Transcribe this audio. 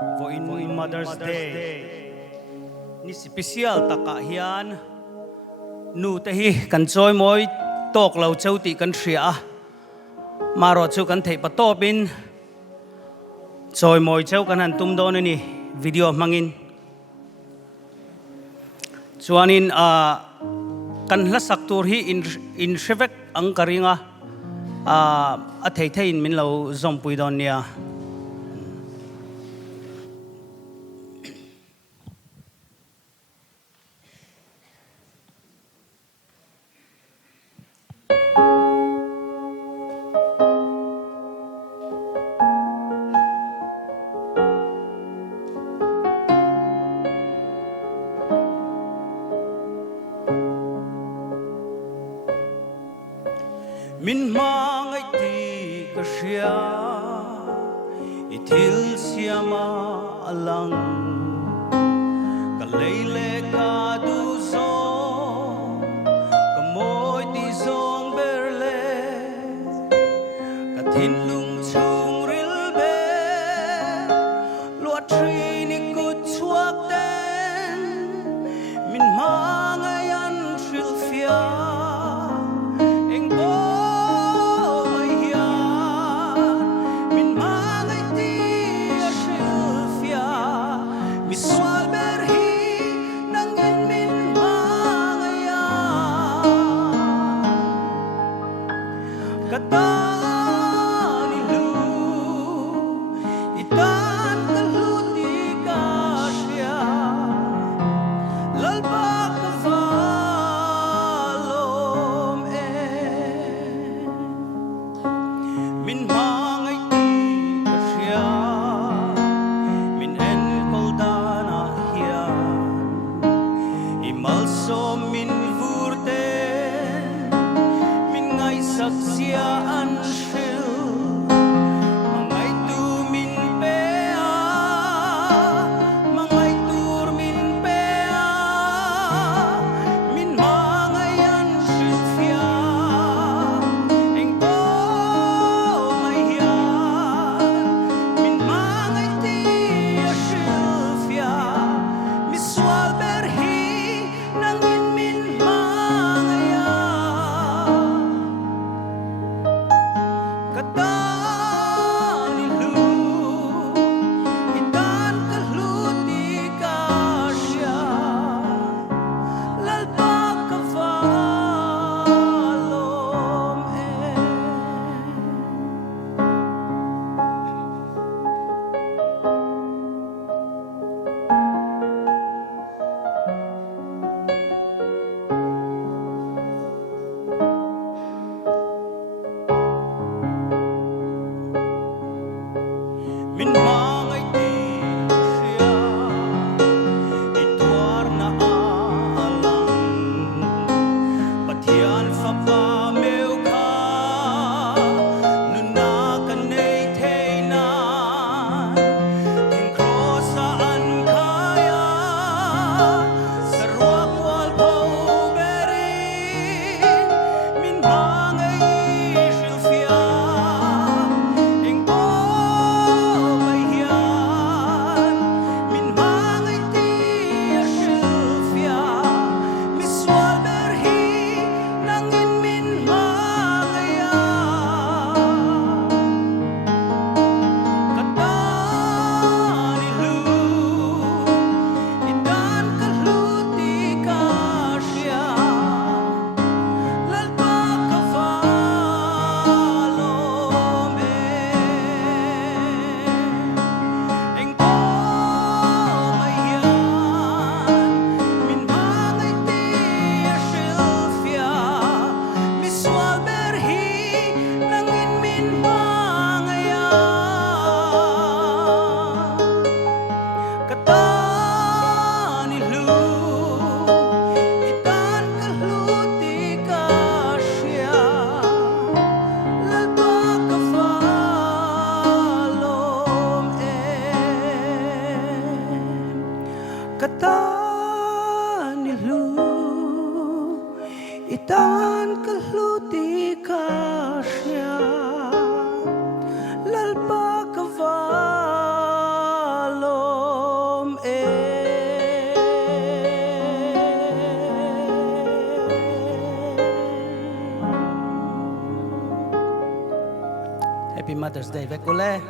voin Mother's Day ni special takahian nu tehi kan choi moi tok lo chauti kan thria maro chu kan thei patopin choi moi chau kan han tum don ni video mangin chuanin kan hlasak tur hi in shevek ang karinga a thei thein min lo zom pui don nia min mangai ti ka sia ithil siama alang ka leile ka du zo ka moi ti zong berle ka thin lung chung ril be luat tri ni kut chuak ten min mangai an thil fia itan kahluti kasya lalpa kavalo Happy Mother's Day vekule